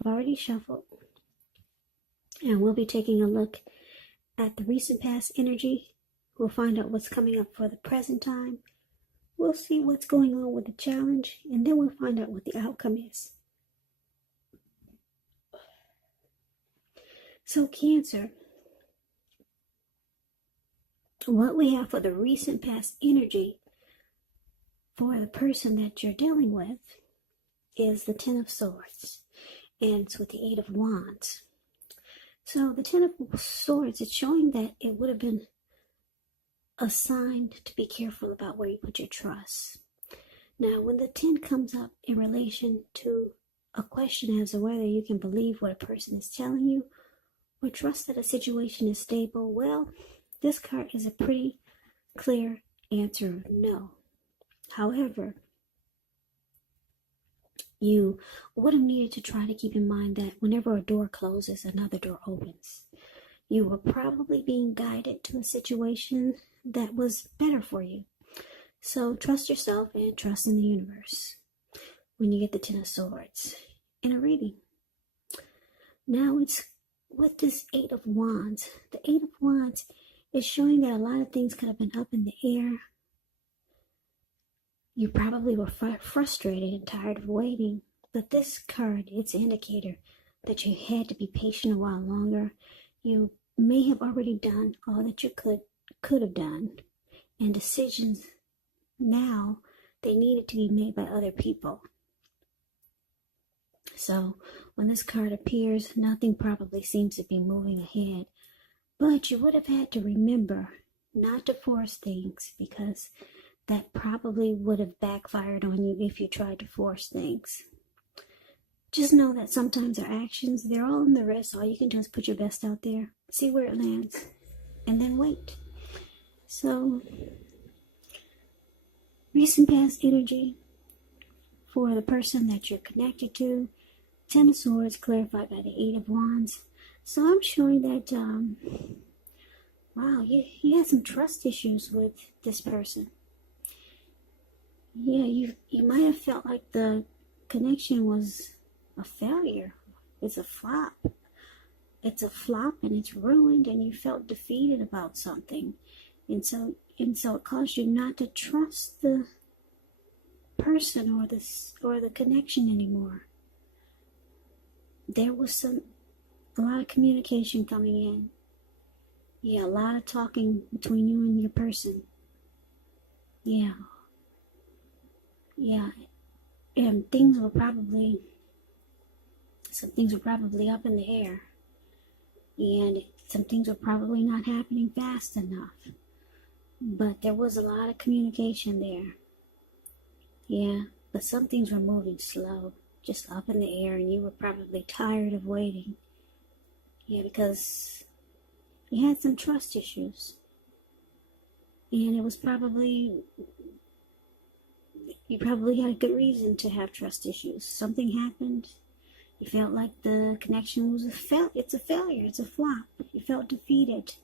I've already shuffled, and we'll be taking a look at the recent past energy. We'll find out what's coming up for the present time. We'll see what's going on with the challenge, and then we'll find out what the outcome is. So Cancer, what we have for the recent past energy for the person that you're dealing with is the Ten of Swords, and it's with the Eight of Wands. So the Ten of Swords, it's showing that it would have been a sign to be careful about where you put your trust. Now, when the 10 comes up in relation to a question as to whether you can believe what a person is telling you or trust that a situation is stable, well, this card is a pretty clear answer, no. However, you would have needed to try to keep in mind that whenever a door closes, another door opens. You were probably being guided to a situation that was better for you. So trust yourself and trust in the universe when you get the Ten of Swords in a reading. Now it's with this Eight of Wands. The Eight of Wands is showing that a lot of things could have been up in the air. You probably were frustrated and tired of waiting, but this card, it's an indicator that you had to be patient a while longer. You may have already done all that you could have done, and decisions now, they needed to be made by other people. So when this card appears, nothing probably seems to be moving ahead, but you would have had to remember not to force things, because that probably would have backfired on you if you tried to force things. Just know that sometimes our actions, they're all in the wrist. All you can do is put your best out there, see where it lands, and then wait. So, recent past energy for the person that you're connected to. Ten of Swords clarified by the Eight of Wands. So I'm showing that, wow, you had some trust issues with this person. Yeah, you might have felt like the connection was a failure. It's a flop. It's a flop and it's ruined, and you felt defeated about something. And so it caused you not to trust the person or the connection anymore. There was a lot of communication coming in. Yeah, a lot of talking between you and your person. Yeah, and some things were probably up in the air, and some things were probably not happening fast enough, but there was a lot of communication there. Yeah, but some things were moving slow, just up in the air, and you were probably tired of waiting. Yeah, because you had some trust issues, and it was you probably had a good reason to have trust issues. Something happened. You felt like the connection was it's a failure. It's a flop. You felt defeated.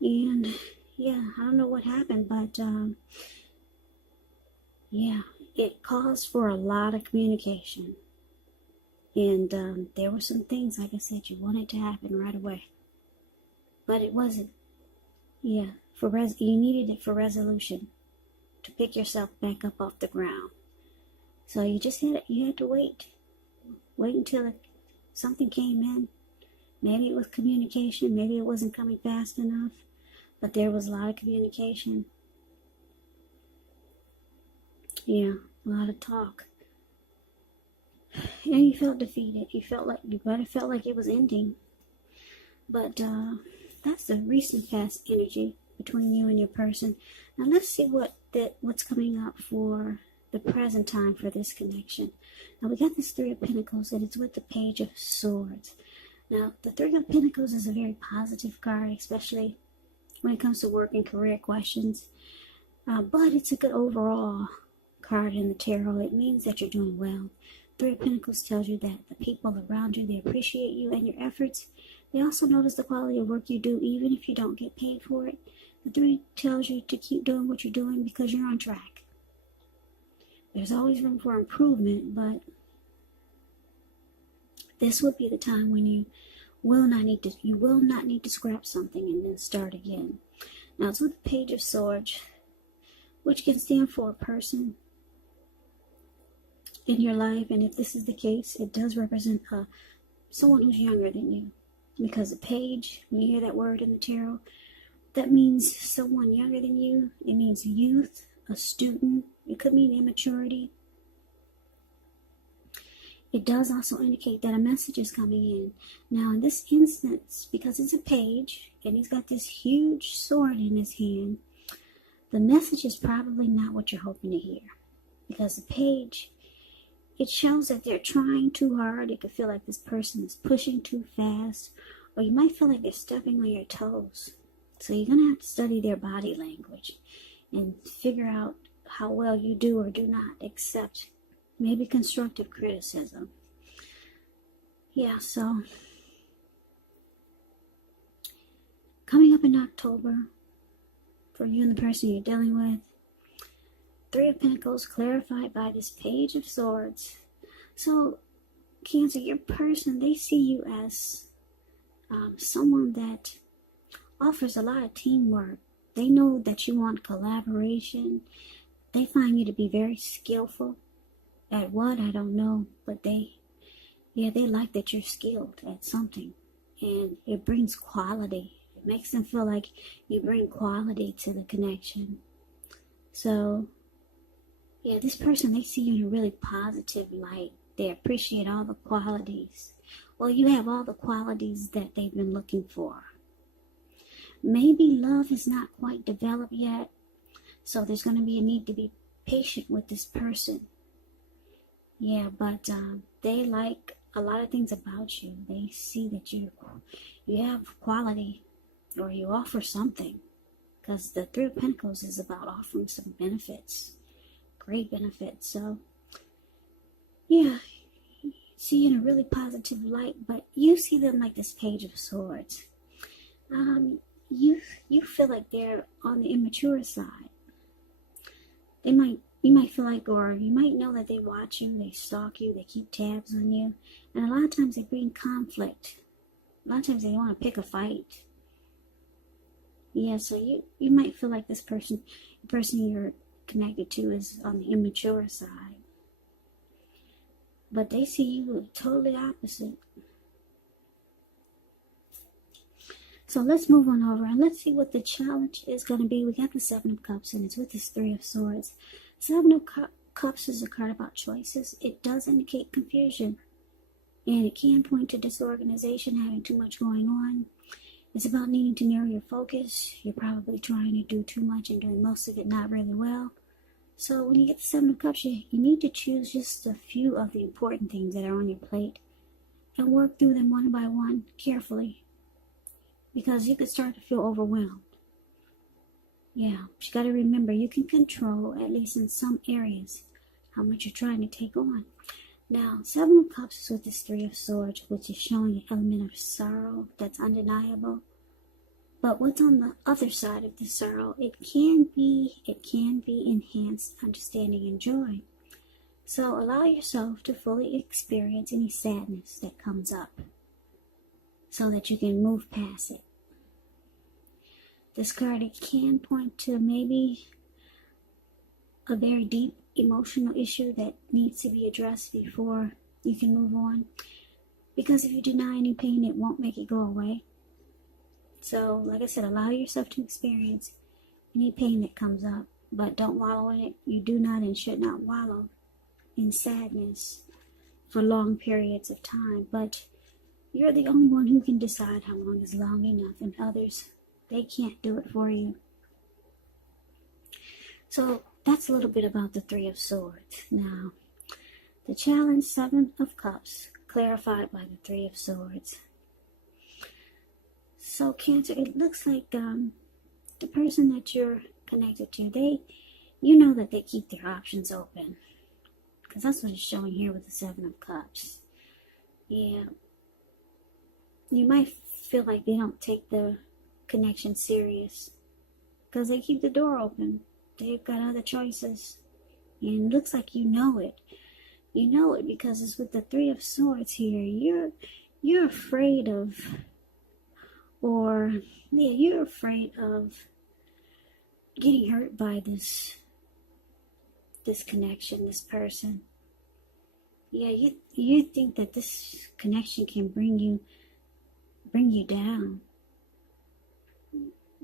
And yeah, I don't know what happened, but yeah, it caused for a lot of communication. And there were some things, like I said, you wanted to happen right away. But it wasn't. Yeah, you needed it for resolution, to pick yourself back up off the ground. So you had to wait until something came in. Maybe it was communication, maybe it wasn't coming fast enough, but there was a lot of communication. Yeah, a lot of talk. And you felt defeated. You might have felt like it was ending. But that's the recent past energy between you and your person. Now let's see what's coming up for the present time for this connection. Now we got this Three of Pentacles, and it's with the Page of Swords. Now the Three of Pentacles is a very positive card, especially when it comes to work and career questions. But it's a good overall card in the tarot. It means that you're doing well. Three of Pentacles tells you that the people around you, they appreciate you and your efforts. They also notice the quality of work you do, even if you don't get paid for it. The Three tells you to keep doing what you're doing because you're on track. There's always room for improvement, but This would be the time when you will not need to scrap something and then start again. Now it's with the Page of Swords, which can stand for a person in your life, and if this is the case, it does represent someone who's younger than you, because the page, when you hear that word in the tarot, that means someone younger than you. It means youth, a student. It could mean immaturity. It does also indicate that a message is coming in. Now, in this instance, because it's a page, and he's got this huge sword in his hand, the message is probably not what you're hoping to hear. Because the page, it shows that they're trying too hard. It could feel like this person is pushing too fast, or you might feel like they're stepping on your toes. So you're going to have to study their body language and figure out how well you do or do not accept maybe constructive criticism. Yeah, so coming up in October, for you and the person you're dealing with, Three of Pentacles clarified by this Page of Swords. So, Cancer, your person, they see you as someone that offers a lot of teamwork. They know that you want collaboration. They find you to be very skillful. At what, I don't know, but they like that you're skilled at something, and it brings quality. It makes them feel like you bring quality to the connection. So, yeah, this person, they see you in a really positive light. They appreciate all the qualities. Well, you have all the qualities that they've been looking for. Maybe love is not quite developed yet, so there's going to be a need to be patient with this person. Yeah, but they like a lot of things about you. They see that you have quality, or you offer something. Because the Three of Pentacles is about offering some benefits. Great benefits. So, yeah, see you in a really positive light. But you see them like this Page of Swords. You feel like they're on the immature side. You might feel like, or you might know that they watch you, they stalk you, they keep tabs on you. And a lot of times they bring conflict. A lot of times they want to pick a fight. Yeah, so you might feel like the person you're connected to is on the immature side. But they see you totally opposite. So let's move on over and let's see what the challenge is going to be. We got the Seven of Cups, and it's with this Three of Swords. Seven of Cups is a card about choices. It does indicate confusion, and it can point to disorganization, having too much going on. It's about needing to narrow your focus. You're probably trying to do too much and doing most of it not really well. So when you get the Seven of Cups, you need to choose just a few of the important things that are on your plate and work through them one by one carefully, because you could start to feel overwhelmed. Yeah, but you got to remember, you can control, at least in some areas, how much you're trying to take on. Now, Seven of Cups is with this Three of Swords, which is showing an element of sorrow that's undeniable. But what's on the other side of the sorrow, it can be enhanced understanding and joy. So allow yourself to fully experience any sadness that comes up, so that you can move past it. This card, it can point to maybe a very deep emotional issue that needs to be addressed before you can move on. Because if you deny any pain, it won't make it go away. So, like I said, allow yourself to experience any pain that comes up, but don't wallow in it. You do not and should not wallow in sadness for long periods of time. But you're the only one who can decide how long is long enough, and others, they can't do it for you. So that's a little bit about the Three of Swords. Now, the challenge, Seven of Cups, clarified by the Three of Swords. So Cancer, it looks like the person that you're connected to, you know that they keep their options open. Because that's what it's showing here with the Seven of Cups. Yeah. You might feel like they don't take the connection serious, because they keep the door open. They've got other choices, and it looks like you know it, You know it because it's with the Three of Swords here. You're afraid of, or yeah, you're afraid of getting hurt by this connection, this person. Yeah, you think that this connection can bring you down.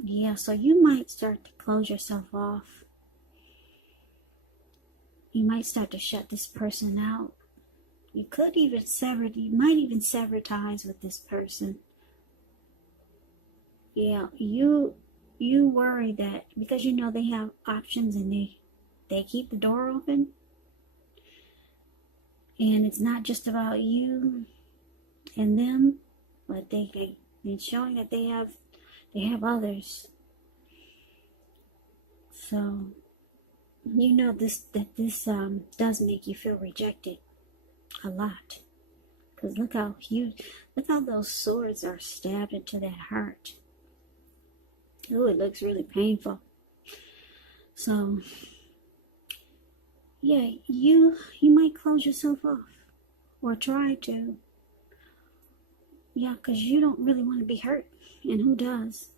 Yeah, so you might start to close yourself off. You might start to shut this person out. You might even sever ties with this person. Yeah, you worry that because you know they have options and they keep the door open. And it's not just about you and them, but it's showing that they have others. So you know this does make you feel rejected a lot. Because look how those swords are stabbed into that heart. Oh, it looks really painful. So yeah, you might close yourself off or try to. Yeah, because you don't really want to be hurt, and who does?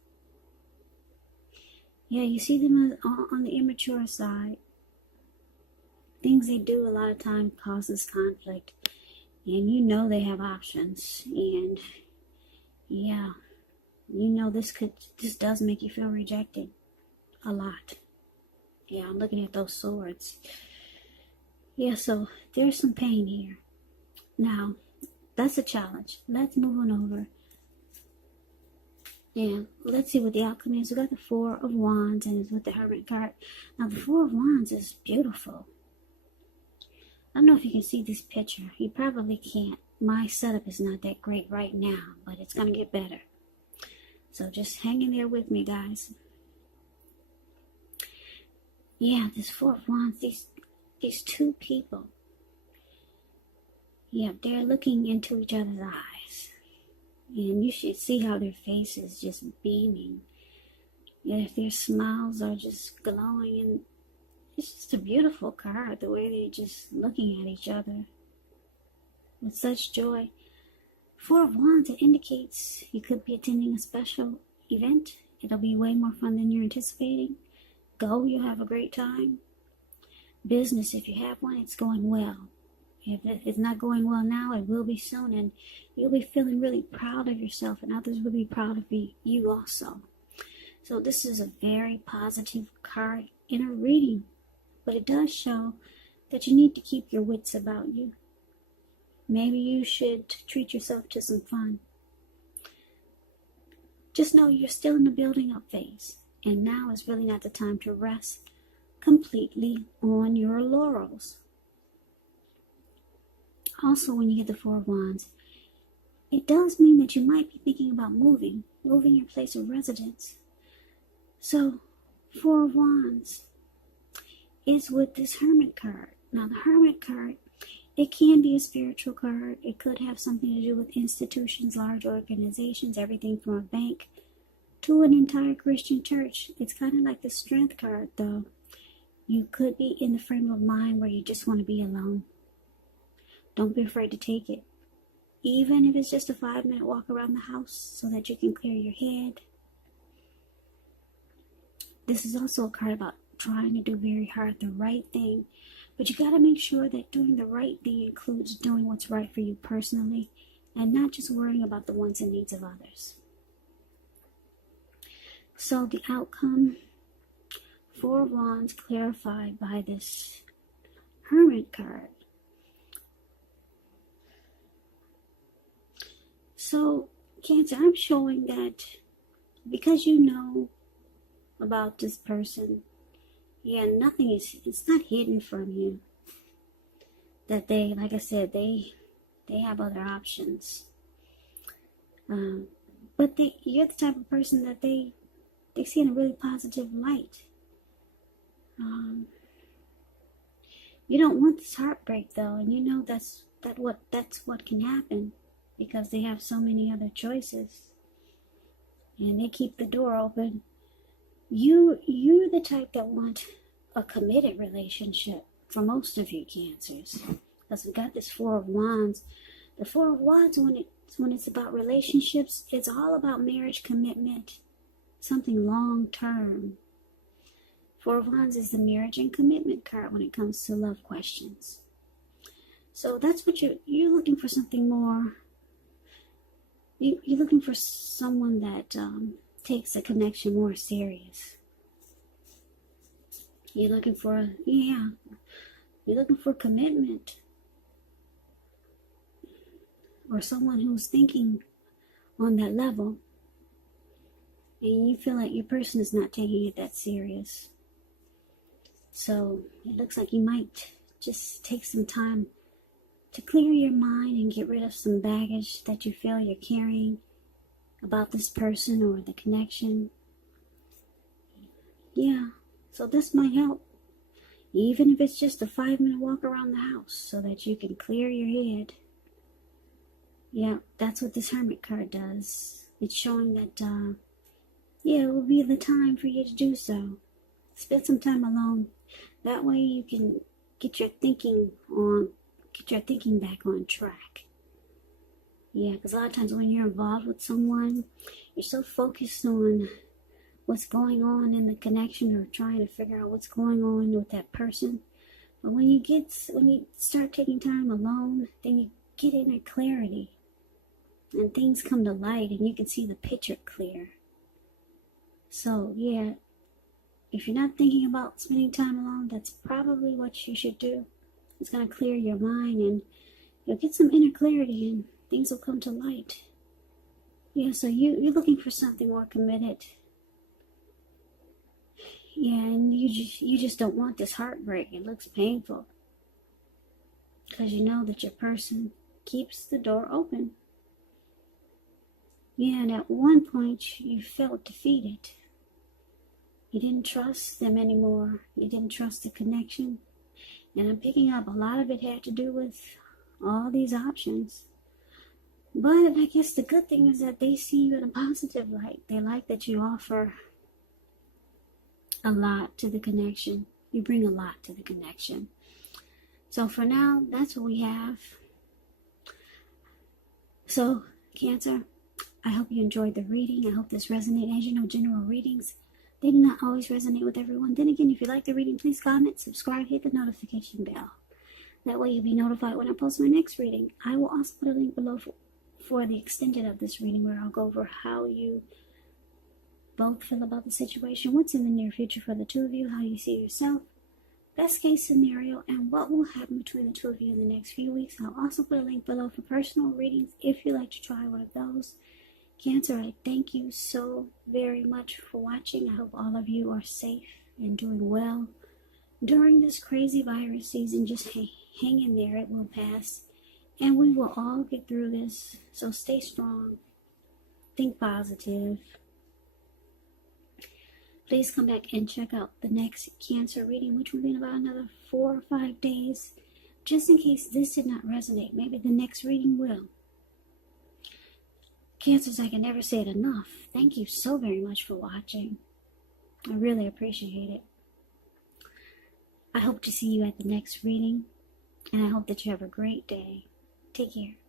Yeah, you see them on the immature side. Things they do a lot of times causes conflict, and you know they have options, and yeah, you know this does make you feel rejected a lot. Yeah, I'm looking at those swords. Yeah, so there's some pain here. Now, that's a challenge. Let's move on over. And let's see what the outcome is. We got the Four of Wands and it's with the Hermit card. Now, the Four of Wands is beautiful. I don't know if you can see this picture. You probably can't. My setup is not that great right now, but it's going to get better. So just hang in there with me, guys. Yeah, this Four of Wands, these two people. Yeah, they're looking into each other's eyes. And you should see how their faces just beaming. Yeah, their smiles are just glowing. And it's just a beautiful card, the way they're just looking at each other with such joy. Four of Wands, it indicates you could be attending a special event. It'll be way more fun than you're anticipating. Go, you'll have a great time. Business, if you have one, it's going well. If it's not going well now, it will be soon, and you'll be feeling really proud of yourself, and others will be proud of you also. So this is a very positive card in a reading, but it does show that you need to keep your wits about you. Maybe you should treat yourself to some fun. Just know you're still in the building up phase, and now is really not the time to rest completely on your laurels. Also, when you get the Four of Wands, it does mean that you might be thinking about moving your place of residence. So, Four of Wands is with this Hermit card. Now, the Hermit card, it can be a spiritual card. It could have something to do with institutions, large organizations, everything from a bank to an entire Christian church. It's kind of like the Strength card, though. You could be in the frame of mind where you just want to be alone. Don't be afraid to take it. Even if it's just a 5-minute walk around the house so that you can clear your head. This is also a card about trying to do very hard the right thing. But you got to make sure that doing the right thing includes doing what's right for you personally and not just worrying about the wants and needs of others. So the outcome, Four of Wands clarified by this Hermit card. So, Cancer, I'm showing that because you know about this person, yeah, it's not hidden from you. That they, like I said, they have other options. But you're the type of person that they see in a really positive light. You don't want this heartbreak though, and you know that's what can happen. Because they have so many other choices. And they keep the door open. You're the type that want a committed relationship. For most of you Cancers. Because we got this Four of Wands. The Four of Wands, when it's about relationships, it's all about marriage, commitment, something long term. Four of Wands is the marriage and commitment card when it comes to love questions. So that's what you're looking for, something more. You're looking for someone that takes a connection more serious. You're looking for, you're looking for commitment. Or someone who's thinking on that level. And you feel like your person is not taking it that serious. So it looks like you might just take some time to clear your mind and get rid of some baggage that you feel you're carrying about this person or the connection. Yeah, so this might help. Even if it's just a 5-minute walk around the house so that you can clear your head. Yeah, that's what this Hermit card does. It's showing that, it will be the time for you to do so. Spend some time alone. That way you can get your thinking back on track. Yeah, because a lot of times when you're involved with someone, you're so focused on what's going on in the connection or trying to figure out what's going on with that person. But when you start taking time alone, then you get inner clarity. And things come to light and you can see the picture clear. So, yeah, if you're not thinking about spending time alone, that's probably what you should do. It's going to clear your mind and you'll get some inner clarity and things will come to light. Yeah, so you're looking for something more committed. Yeah, and you just don't want this heartbreak. It looks painful. Because you know that your person keeps the door open. Yeah, and at one point you felt defeated. You didn't trust them anymore. You didn't trust the connection. And I'm picking up a lot of it had to do with all these options. But I guess the good thing is that they see you in a positive light. They like that you offer a lot to the connection. You bring a lot to the connection. So for now, that's what we have. So, Cancer, I hope you enjoyed the reading. I hope this resonated. As you know, general readings, they do not always resonate with everyone. Then again, if you like the reading, please comment, subscribe, hit the notification bell. That way you'll be notified when I post my next reading. I will also put a link below for the extended of this reading where I'll go over how you both feel about the situation, what's in the near future for the two of you, how you see yourself, best case scenario, and what will happen between the two of you in the next few weeks. I'll also put a link below for personal readings if you'd like to try one of those. Cancer, I thank you so very much for watching. I hope all of you are safe and doing well during this crazy virus season. Just hang in there. It will pass. And we will all get through this. So stay strong. Think positive. Please come back and check out the next Cancer reading, which will be in about another 4 or 5 days. Just in case this did not resonate, maybe the next reading will. Cancers, I can never say it enough. Thank you so very much for watching. I really appreciate it. I hope to see you at the next reading, and I hope that you have a great day. Take care.